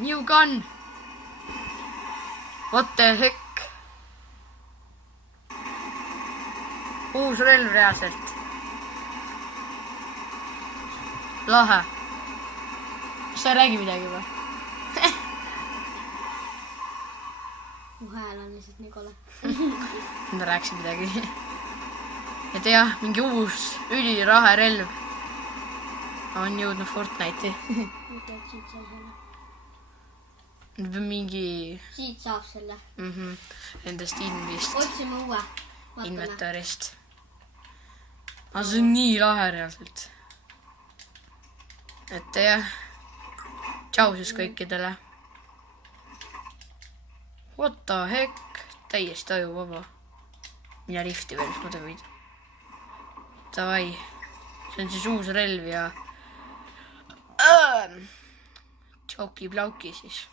New gun. What the heck? Uus relv reaalselt. Lahe. Sa ei räägi midagi või? Mu hääl on lihtsalt nii kole. Ma rääksin midagi. Et jah, mingi uus ülirahe relv on jõudnud Fortnite'i. Mingi... Siit saab selle. Endast invist. Otsime uue. Inventarist. Aga see on nii lahe reaalselt. Et jah. Tšau siis kõikidele. What the heck? Täiesti ajuvaba. Mina rifti veel, ma ta võid. Davai. See on siis uus relv ja... Tšauki-plauki siis.